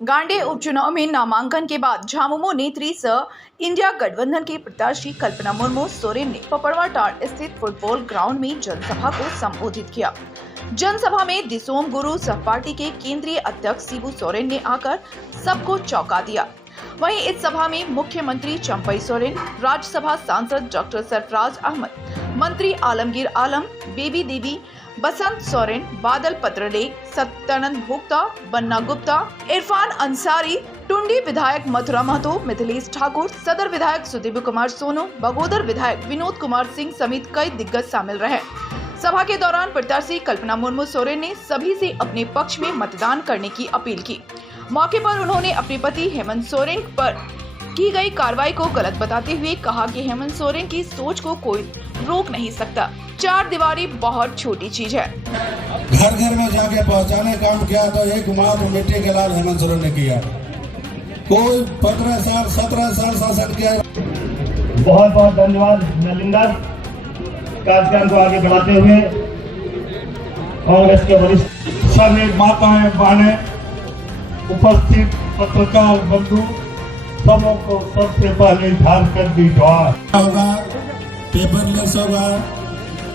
गांडे उपचुनाव में नामांकन के बाद झामुमो नेत्री सह इंडिया गठबंधन के प्रत्याशी कल्पना मुर्मू सोरेन ने पपड़वाटाड़ स्थित फुटबॉल ग्राउंड में जनसभा को संबोधित किया। जनसभा में दिसोम गुरु सह पार्टी के केंद्रीय अध्यक्ष शिबू सोरेन ने आकर सबको चौंका दिया। वहीं इस सभा में मुख्यमंत्री चंपई सोरेन, राज्यसभा सांसद डॉक्टर सरफराज अहमद, मंत्री आलमगीर आलम, बेबी देवी, बसंत सोरेन, बादल पत्रलेख, सत्यानंद भोक्ता, बन्ना गुप्ता, इरफान अंसारी, टुंडी विधायक मथुरा महतो, मिथिलेश ठाकुर, सदर विधायक सुदीप कुमार सोनू, बगोदर विधायक विनोद कुमार सिंह समेत कई दिग्गज शामिल रहे। सभा के दौरान प्रत्याशी कल्पना मुर्मू सोरेन ने सभी से अपने पक्ष में मतदान करने की अपील की। मौके पर उन्होंने अपने पति हेमंत सोरेन पर की गई कार्रवाई को गलत बताते हुए कहा कि हेमंत सोरेन की सोच को कोई रोक नहीं सकता। 4 दीवारी बहुत छोटी चीज है। घर घर में जाके पहुंचाने काम किया तो एक मात्र मिट्टी के लाल हेमंत सोरेन ने किया। कोई 15 साल 17 साल शासन किया। बहुत बहुत धन्यवाद नलिंदर। कार्यक्रम को आगे बढ़ाते हुए कांग्रेस के वरिष्ठ सभी माताएं बहनें, उपस्थित पत्रकार बंधु सबों को सबसे पहले झारखंड की जोहार। होगा, पेपरलेस होगा,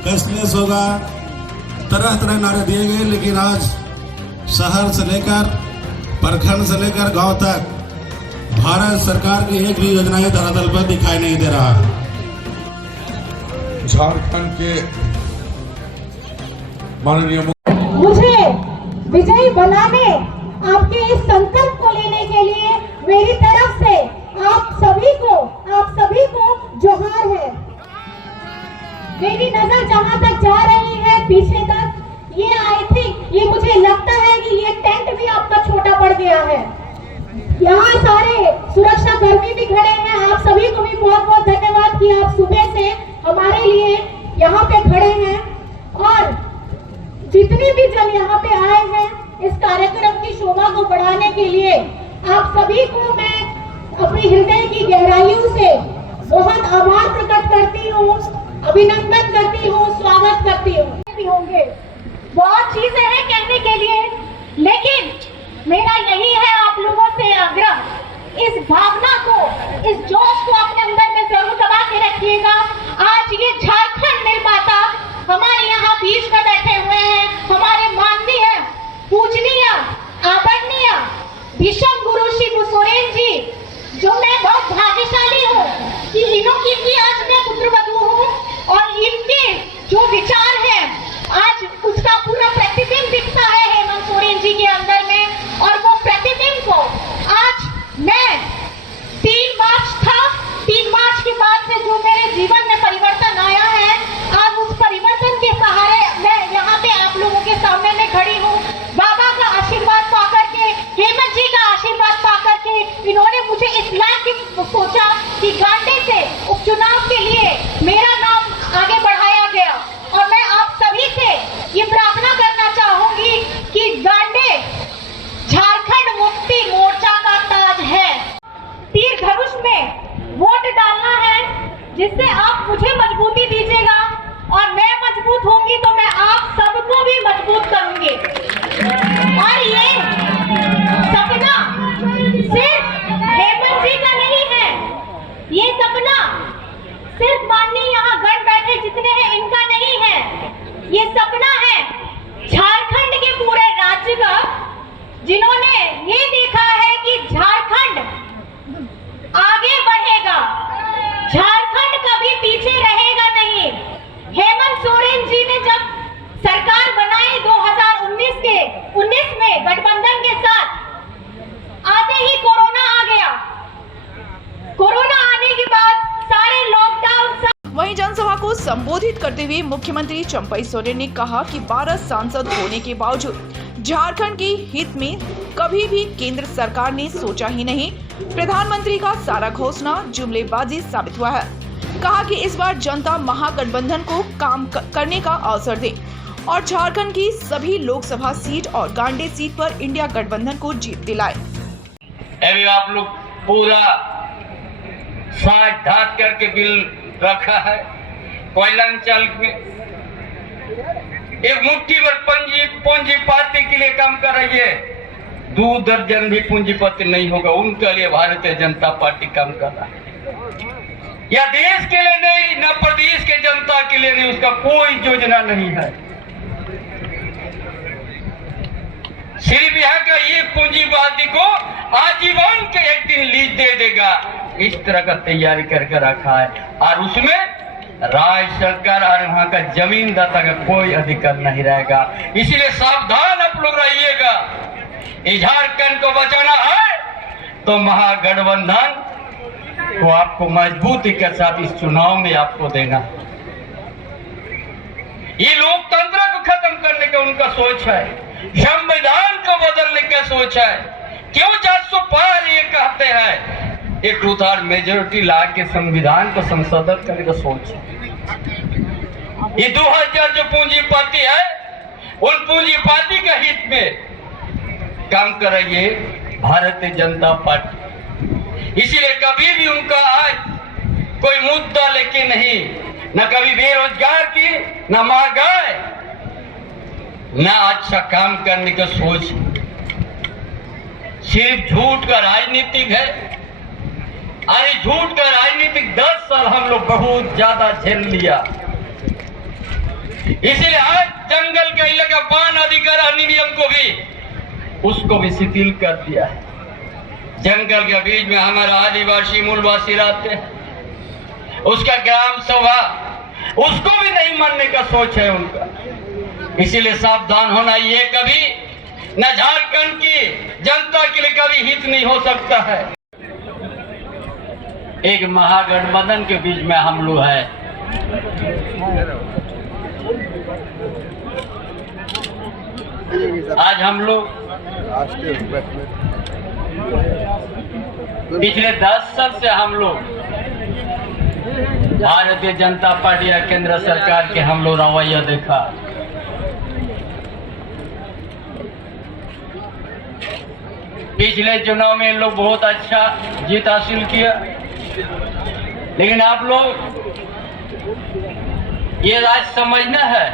कैशलेस होगा, तरह तरह नारे दिए गए, लेकिन आज शहर से लेकर प्रखंड से लेकर गांव तक भारत सरकार की एक भी योजना धरातल पर दिखाई नहीं दे रहा है। झारखंड के माननीय मुझे विजयी बनाने आपके इस संकल्प को लेने के लिए मेरी तरफ से आप सभी को जोहार है। मेरी नजर जहां तक जा रही है पीछे तक, ये मुझे लगता है कि ये टेंट भी आपका छोटा पड़ गया है। यहाँ सारे सुरक्षा कर्मी भी खड़े हैं। आप सभी को भी बहुत बहुत धन्यवाद कि आप सुबह से हमारे लिए यहाँ पे खड़े हैं। और जितने भी जन यहाँ पे आए हैं इस कार्यक्रम की शोभा को बढ़ाने के लिए, आप सभी को मैं अपनी हृदय की गहराइयों से बहुत आभार प्रकट करती हूँ, अभिनंदन करती हूँ, स्वागत करती हूँ। भी होंगे बहुत चीजें हैं कहने के लिए, लेकिन मेरा यही है आप लोगों से आग्रह, इस भावना को, इस जोश को अपने अंदर में जरूर दबा के रखिएगा। आज ये झारखंड निर्माता हमारे यहाँ बीच में बैठे हुए हैं, हमारे माननीय पूजनीय आदरणीय भीषम गुरु शिबू सोरेन जी, जो मैं बहुत भाग्यशाली हूँ कि इनकी भी आज मैं पुत्रवधू हूँ और इनके जो विचार है आज उसका पूरा प्रतिबिंब दिखता है हेमंत सोरेन जी के अंदर में। और वो प्रतिबिंब को आज मैं 3 मार्च के बाद से जो मेरे जीवन में परिवर्तन आया है, आज उस परिवर्तन के सहारे मैं यहाँ पे आप लोगों के सामने में खड़ी हूँ। बाबा का आशीर्वाद पाकर के, हेमंत जी का आशीर्वाद पाकर के इन्होंने मुझे इस लायक सोचा कि गांडे से उपचुनाव के लिए मेरा नाम आगे बढ़ाया गया। और मैं आप सभी से ये प्रार्थना करना चाहूंगी कि गांडे झारखंड मुक्ति मोर्चा का ताज है। तीर धनुष में वोट डालना है, जिससे आप मुझे मजबूती दीजिएगा और मैं मजबूत होंगी तो मैं आप सबको भी मजबूत करूंगी। और ये सपना सिर्फ हेमंत जी का नहीं है, ये सपना सिर्फ माननीय यहाँ गढ़ बैठे जितने हैं इनका नहीं है, ये सपना है झारखंड के पूरे राज्य का, जिन्होंने ये देखा है कि झारखंड आगे बढ़ेगा, झारखंड कभी पीछे रहेगा नहीं। हेमंत सोरेन जी ने जब सरकार बनाई 2019 में गठबंधन के साथ, आते ही कोरोना आ गया। कोरोना आने के बाद सारे लॉकडाउन। वहीं जनसभा को संबोधित करते हुए मुख्यमंत्री चंपई सोरेन ने कहा कि 12 सांसद होने के बावजूद झारखंड के हित में कभी भी केंद्र सरकार ने सोचा ही नहीं। प्रधानमंत्री का सारा घोषणा जुमलेबाजी साबित हुआ है। कहा कि इस बार जनता महागठबंधन को काम करने का अवसर दे और झारखंड की सभी लोकसभा सीट और गांडे सीट पर इंडिया गठबंधन को जीत दिलाए। अभी आप लोग पूरा साथ ढाक करके बिल रखा है। कोयलांचल में एक मुट्ठी भर पूंजी पार्टी के लिए काम कर रही है। 2 दर्जन भी पूंजीपति नहीं होगा, उनके लिए भारतीय जनता पार्टी काम कर रहा है। या देश के लिए नहीं, न प्रदेश के जनता के लिए नहीं, उसका कोई योजना नहीं है। सिर्फ यहाँ का ये पूंजीवादी को आजीवन के एक दिन लीज दे देगा, इस तरह का तैयारी करके रखा है। और उसमें राज्य सरकार और वहां का जमीनदाता का कोई अधिकार नहीं रहेगा। इसीलिए सावधान आप लोग रहिएगा। झारखंड को बचाना है तो महागठबंधन को आपको मजबूती के साथ इस चुनाव में आपको देना। ये लोकतंत्र को खत्म करने का उनका सोच है, संविधान को बदलने का सोच है। क्यों 400 पार ये कहते हैं, एक 2/3 मेजोरिटी ला के संविधान को संशोधित करने का सोच है। ये 2000 जो पूंजीपति है, उन पूंजीपति के हित में काम कर रही है भारतीय जनता पार्टी। इसीलिए कभी भी उनका आज कोई मुद्दा लेके नहीं, न कभी बेरोजगार की, न महंगाई, न अच्छा काम करने का सोच, सिर्फ झूठ का राजनीतिक है। अरे झूठ का राजनीतिक 10 साल हम लोग बहुत ज्यादा झेल लिया। इसीलिए आज जंगल का इलाका वन अधिकार अधिनियम को भी, उसको भी शिथिल कर दिया है। जंगल के बीच में हमारा आदिवासी मूलवासी रहते हैं, उसका ग्राम सभा, उसको भी नहीं मानने का सोच है उनका। इसीलिए सावधान होना, ये कभी न झारखंड की जनता के लिए कभी हित नहीं हो सकता है। एक महागठबंधन के बीच में हम लोग है। आज हम लोग पिछले 10 साल से हम लोग भारतीय जनता पार्टी या केंद्र सरकार के हम लोग रवैया देखा। पिछले चुनाव में इन लोग बहुत अच्छा जीत हासिल किया, लेकिन आप लोग ये आज समझना है,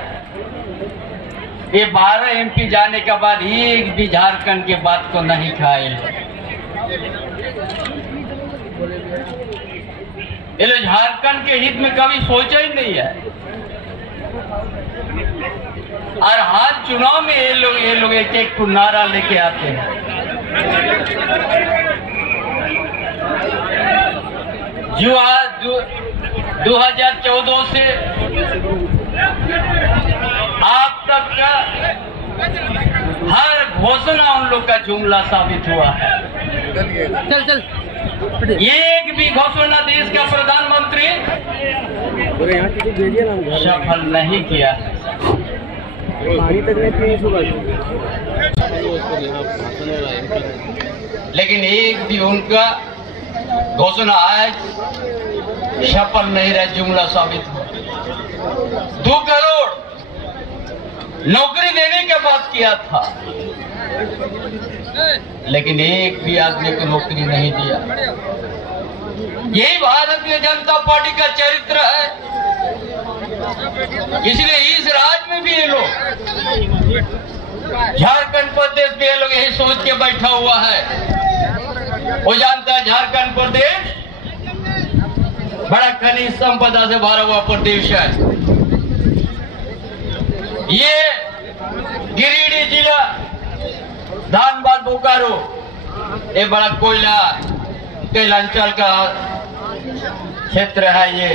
ये 12 एमपी जाने के बाद एक भी झारखंड के बात को नहीं खाए। ये लोग झारखंड के हित में कभी सोचा ही नहीं है। और हर चुनाव में ये लोग एक एक को नारा लेके आते हैं। जो आज 2014 से आप तक का हर घोषणा उन लोग का जुमला साबित हुआ है। एक भी घोषणा देश का प्रधानमंत्री सफल नहीं किया। लेकिन एक भी उनका घोषणा आज सफल नहीं रहा, जुमला साबित हुआ। 2 करोड़ नौकरी देने की बात किया था, लेकिन एक भी आदमी को नौकरी नहीं दिया। यही भारतीय जनता पार्टी का चरित्र है। इसलिए इस राज्य में भी ये लोग, झारखंड प्रदेश में ये लोग यही सोच के बैठा हुआ है। वो जानता है झारखंड प्रदेश बड़ा खनिज संपदा से भरा हुआ प्रदेश है। ये गिरिडीह जिला, धनबाद, बोकारो, ये बड़ा कोयला अंचल का क्षेत्र है। ये